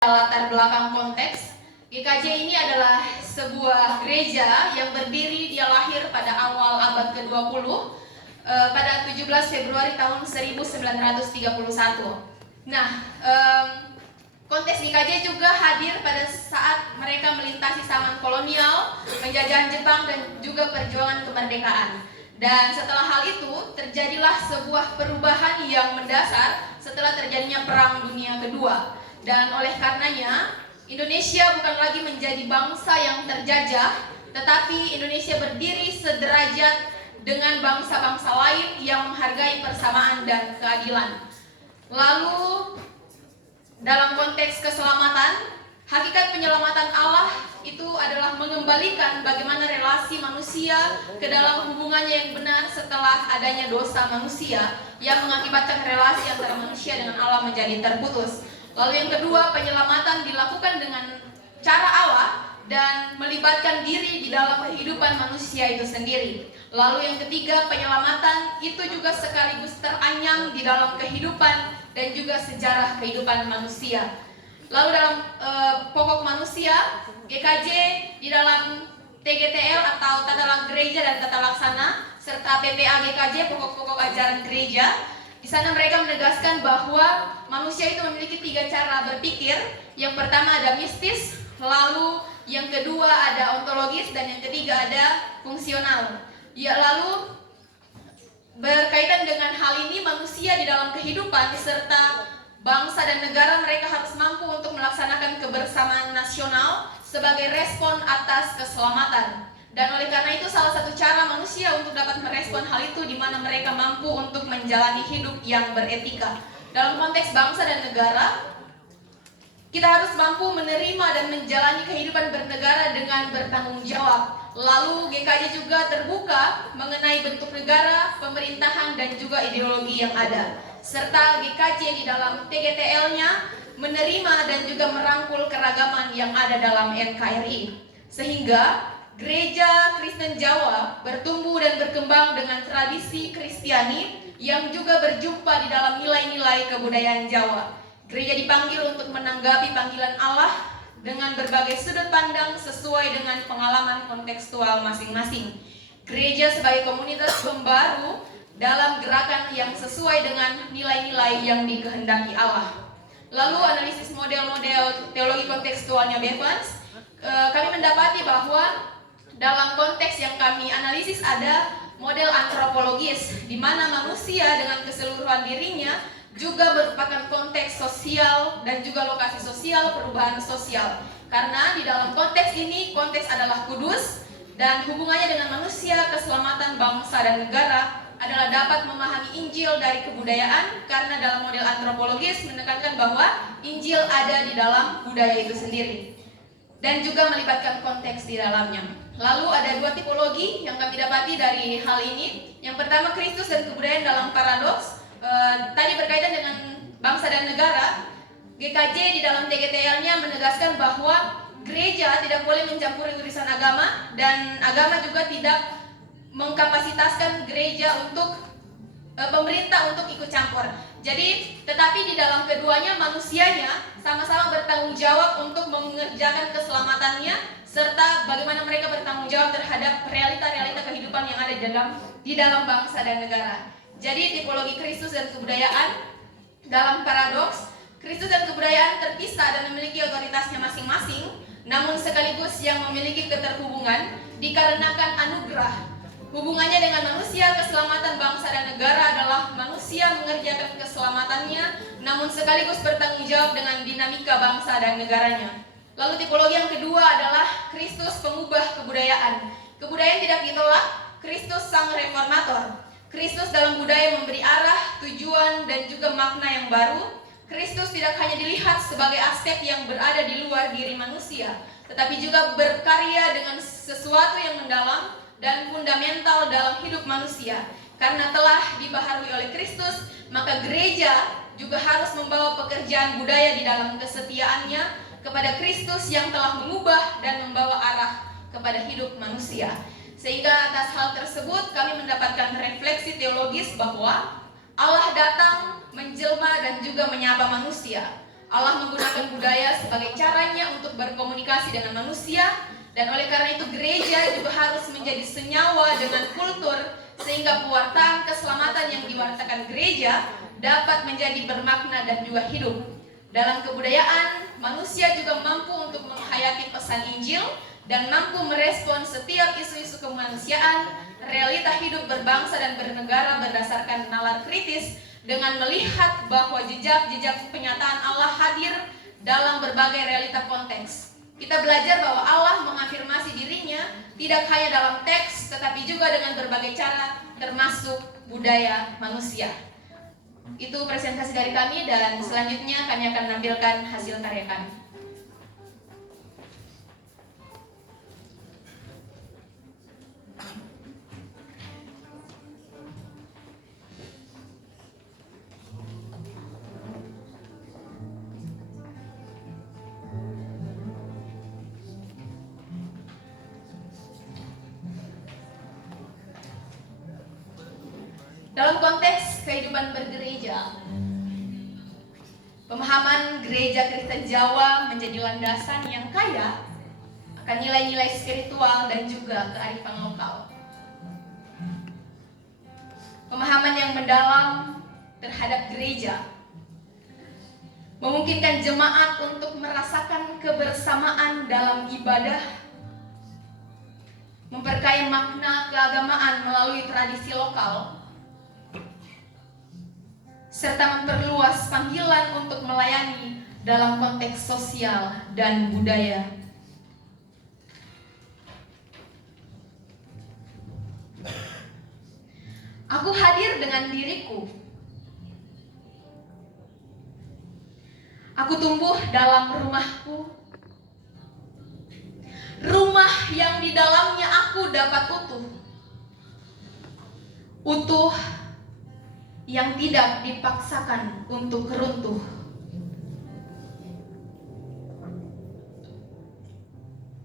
Latar belakang konteks, GKJ ini adalah sebuah gereja yang berdiri, dia lahir pada awal abad ke-20 pada 17 Februari tahun 1931. Nah, konteks GKJ juga hadir pada saat mereka melintasi zaman kolonial, penjajahan Jepang dan juga perjuangan kemerdekaan. Dan setelah hal itu, terjadilah sebuah perubahan yang mendasar setelah terjadinya Perang Dunia Kedua. Dan oleh karenanya, Indonesia bukan lagi menjadi bangsa yang terjajah, tetapi Indonesia berdiri sederajat dengan bangsa-bangsa lain yang menghargai persamaan dan keadilan. Lalu, dalam konteks keselamatan, hakikat penyelamatan Allah itu adalah mengembalikan bagaimana relasi manusia ke dalam hubungannya yang benar setelah adanya dosa manusia yang mengakibatkan relasi antara manusia dengan Allah menjadi terputus. Lalu yang kedua, penyelamatan dilakukan dengan cara Allah dan melibatkan diri di dalam kehidupan manusia itu sendiri. Lalu yang ketiga, penyelamatan itu juga sekaligus teranyam di dalam kehidupan dan juga sejarah kehidupan manusia. Lalu dalam pokok manusia, GKJ di dalam TGTL atau Tata Gereja dan Tata Laksana serta PPA GKJ, pokok-pokok ajaran gereja, di sana mereka menegaskan bahwa manusia itu memiliki 3 cara berpikir. Yang pertama ada mistis, lalu yang kedua ada ontologis, dan yang ketiga ada fungsional. Ya, lalu berkaitan dengan hal ini, manusia di dalam kehidupan serta bangsa dan negara mereka harus mampu untuk melaksanakan kebersamaan nasional sebagai respon atas keselamatan. Dan oleh karena itu salah satu cara manusia untuk dapat merespon hal itu di mana mereka mampu untuk menjalani hidup yang beretika. Dalam konteks bangsa dan negara, kita harus mampu menerima dan menjalani kehidupan bernegara dengan bertanggung jawab. Lalu GKJ juga terbuka mengenai bentuk negara, pemerintahan dan juga ideologi yang ada. Serta GKJ di dalam TGTL-nya menerima dan juga merangkul keragaman yang ada dalam NKRI. Sehingga Gereja Kristen Jawa bertumbuh dan berkembang dengan tradisi Kristiani yang juga berjumpa di dalam nilai-nilai kebudayaan Jawa. Gereja dipanggil untuk menanggapi panggilan Allah dengan berbagai sudut pandang sesuai dengan pengalaman kontekstual masing-masing. Gereja sebagai komunitas pembaru dalam gerakan yang sesuai dengan nilai-nilai yang dikehendaki Allah. Lalu analisis model-model teologi kontekstualnya Bevans, kami mendapati bahwa dalam konteks yang kami analisis ada model antropologis, di mana manusia dengan keseluruhan dirinya juga merupakan konteks sosial dan juga lokasi sosial, perubahan sosial. Karena di dalam konteks ini, konteks adalah kudus dan hubungannya dengan manusia, keselamatan bangsa dan negara adalah dapat memahami Injil dari kebudayaan, karena dalam model antropologis menekankan bahwa Injil ada di dalam budaya itu sendiri dan juga melibatkan konteks di dalamnya. Lalu ada 2 tipologi yang kami dapati dari hal ini. Yang pertama, Kristus dan kebudayaan dalam paradoks. Tadi berkaitan dengan bangsa dan negara, GKJ di dalam TGTL-nya menegaskan bahwa gereja tidak boleh mencampuri urusan agama, dan agama juga tidak mengkapasitaskan gereja untuk pemerintah untuk ikut campur. Jadi, tetapi di dalam keduanya manusianya sama-sama bertanggung jawab untuk mengerjakan keselamatannya serta bagaimana mereka bertanggung jawab terhadap realita-realita kehidupan yang ada di dalam bangsa dan negara. Jadi tipologi Kristus dan kebudayaan dalam paradoks, Kristus dan kebudayaan terpisah dan memiliki otoritasnya masing-masing, namun sekaligus yang memiliki keterhubungan dikarenakan anugerah. Hubungannya dengan manusia, keselamatan bangsa dan negara adalah manusia mengerjakan keselamatannya, namun sekaligus bertanggung jawab dengan dinamika bangsa dan negaranya. Lalu tipologi yang kedua adalah Kristus pengubah kebudayaan. Kebudayaan tidak ditolak, Kristus sang reformator. Kristus dalam budaya memberi arah, tujuan, dan juga makna yang baru. Kristus tidak hanya dilihat sebagai aspek yang berada di luar diri manusia, tetapi juga berkarya dengan sesuatu yang mendalam dan fundamental dalam hidup manusia. Karena telah dibaharui oleh Kristus, maka gereja juga harus membawa pekerjaan budaya di dalam kesetiaannya kepada Kristus yang telah mengubah dan membawa arah kepada hidup manusia. Sehingga atas hal tersebut kami mendapatkan refleksi teologis bahwa Allah datang menjelma dan juga menyapa manusia. Allah menggunakan budaya sebagai caranya untuk berkomunikasi dengan manusia, dan oleh karena itu gereja juga harus menjadi senyawa dengan kultur sehingga pewartaan keselamatan yang diwartakan gereja dapat menjadi bermakna dan juga hidup. Dalam kebudayaan, manusia juga mampu untuk menghayati pesan Injil dan mampu merespon setiap isu-isu kemanusiaan, realita hidup berbangsa dan bernegara berdasarkan nalar kritis dengan melihat bahwa jejak-jejak penyataan Allah hadir dalam berbagai realita konteks. Kita belajar bahwa Allah mengafirmasi dirinya tidak hanya dalam teks, tetapi juga dengan berbagai cara, termasuk budaya manusia. Itu presentasi dari kami, dan selanjutnya kami akan menampilkan hasil karya kami. Dalam konteks kehidupan bergereja, pemahaman gereja Kristen Jawa menjadi landasan yang kaya akan nilai-nilai spiritual dan juga kearifan lokal. Pemahaman yang mendalam terhadap gereja memungkinkan jemaat untuk merasakan kebersamaan dalam ibadah, memperkaya makna keagamaan melalui tradisi lokal, serta memperluas panggilan untuk melayani dalam konteks sosial dan budaya. Aku hadir dengan diriku. Aku tumbuh dalam rumahku, rumah yang di dalamnya aku dapat utuh yang tidak dipaksakan untuk runtuh.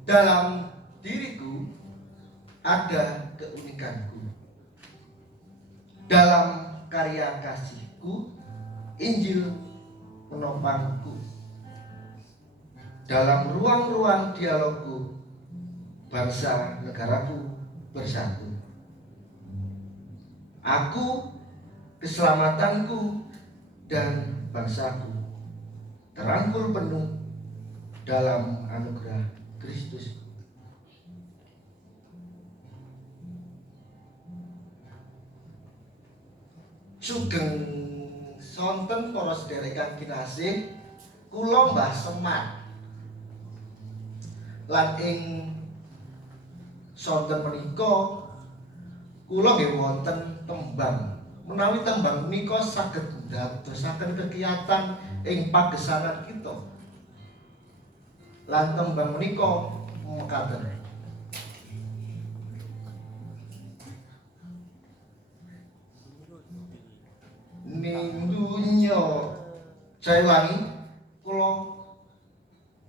Dalam diriku ada keunikanku. Dalam karya kasihku, Injil menopangku. Dalam ruang-ruang dialogku, bangsa negaraku bersatu. Aku, keselamatanku, dan bangsaku terangkul penuh dalam anugerah Kristus. Sugeng sonten para sedherek kinasih, kula Mbah Semar. Lan ing sonten menika kula nggih wonten tembang. Menawi tembang menika saged ndadosaken kegiatan ing pagesangan kita. Lan tembang menika mekaten. Ning dunya Jayawangi kula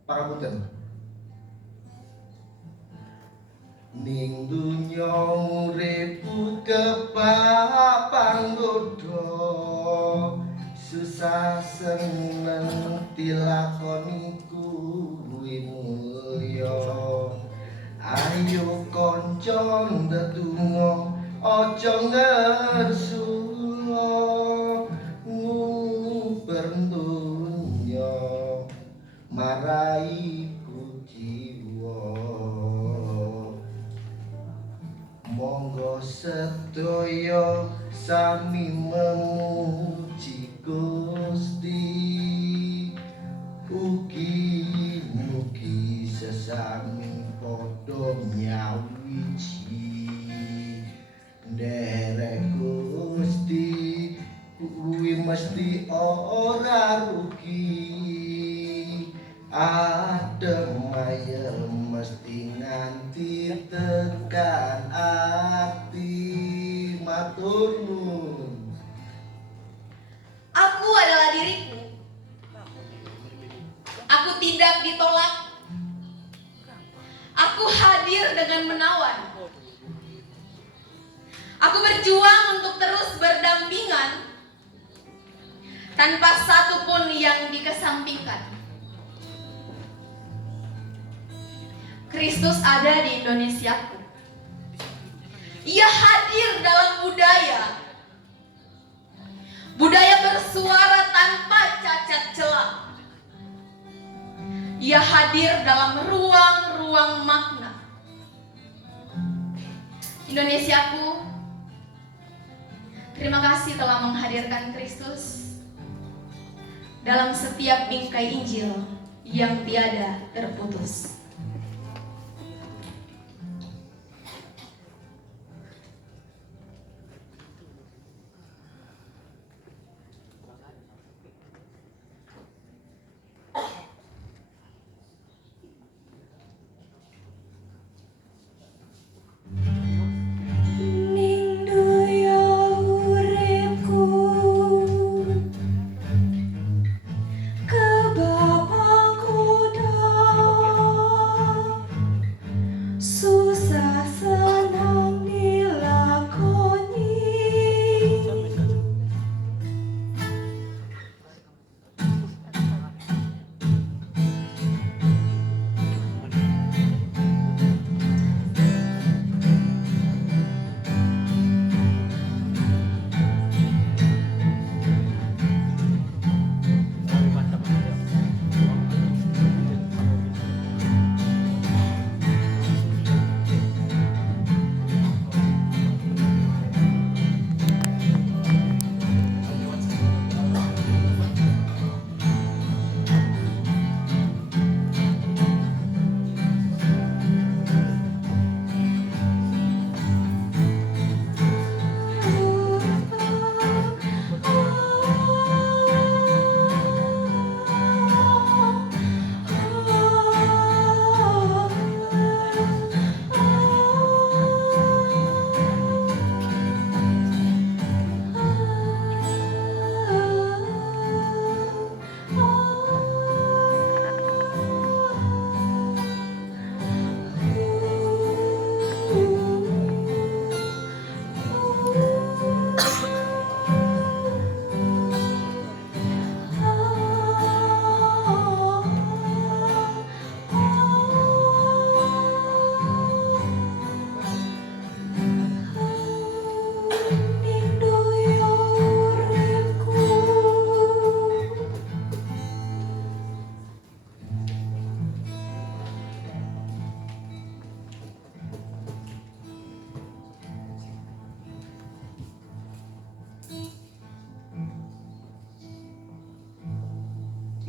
pangapunten. Ning dunya uripku kepapan godho, susah seneng dilakoni kuwi mulya. Ayo kanca ndedonga aja ngersula, nguber dunya marai jiwa. Monggo sedaya sami memuji Gusti, mugi-mugi sesami padha nyawiji. Nderek Gusti kuwi mesti ora rugi, adem ayem mesti nganti tekan ati. Matur nuwun. Aku adalah diriku. Aku tidak ditolak. Aku hadir dengan menawan. Aku berjuang untuk terus berdampingan tanpa satu pun yang dikesampingkan. Kristus ada di Indonesiaku. Ia hadir dalam budaya bersuara tanpa cacat celah. Ia hadir dalam ruang-ruang makna. Indonesiaku, terima kasih telah menghadirkan Kristus dalam setiap bingkai Injil yang tiada terputus.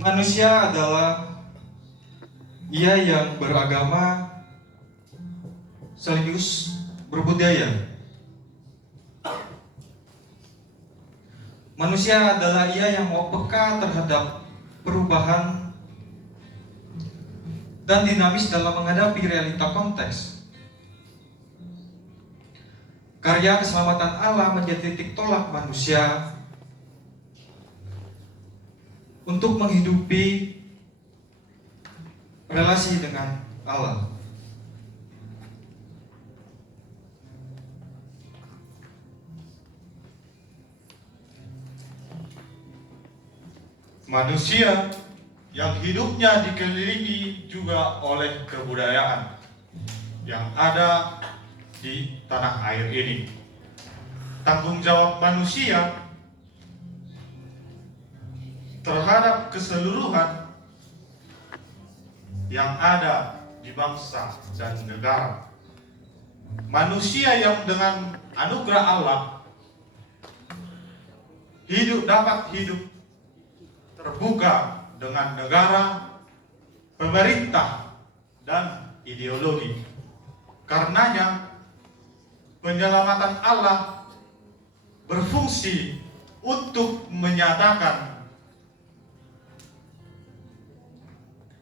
Manusia adalah ia yang beragama sekaligus berbudaya. Manusia adalah ia yang mau peka terhadap perubahan dan dinamis dalam menghadapi realita konteks. Karya keselamatan Allah menjadi titik tolak manusia untuk menghidupi relasi dengan Allah. Manusia yang hidupnya dikelilingi juga oleh kebudayaan yang ada di tanah air ini. Tanggung jawab manusia terhadap keseluruhan yang ada di bangsa dan negara. Manusia yang dengan anugerah Allah dapat hidup terbuka dengan negara, pemerintah, dan ideologi. Karenanya, penyelamatan Allah berfungsi untuk menyatakan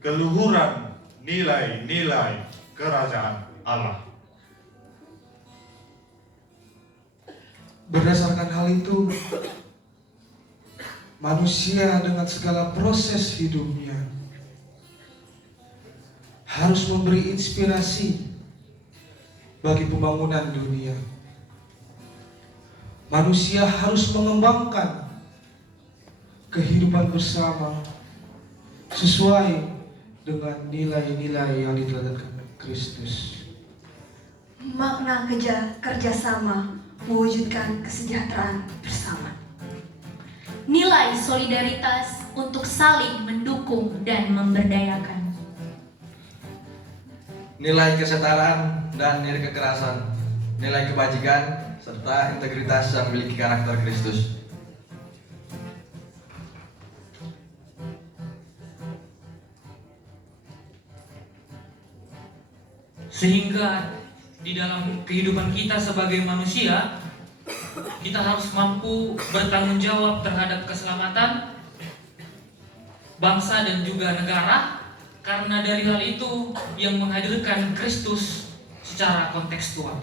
keluhuran nilai-nilai kerajaan Allah. Berdasarkan hal itu, manusia dengan segala proses hidupnya harus memberi inspirasi bagi pembangunan dunia. Manusia harus mengembangkan kehidupan bersama sesuai dengan nilai-nilai yang diteladankan Kristus. Makna kerjasama mewujudkan kesejahteraan bersama. Nilai solidaritas untuk saling mendukung dan memberdayakan. Nilai kesetaraan dan nilai kekerasan, nilai kebajikan, serta integritas yang memiliki karakter Kristus. Sehingga di dalam kehidupan kita sebagai manusia, kita harus mampu bertanggung jawab terhadap keselamatan bangsa dan juga negara, karena dari hal itu yang menghadirkan Kristus secara kontekstual.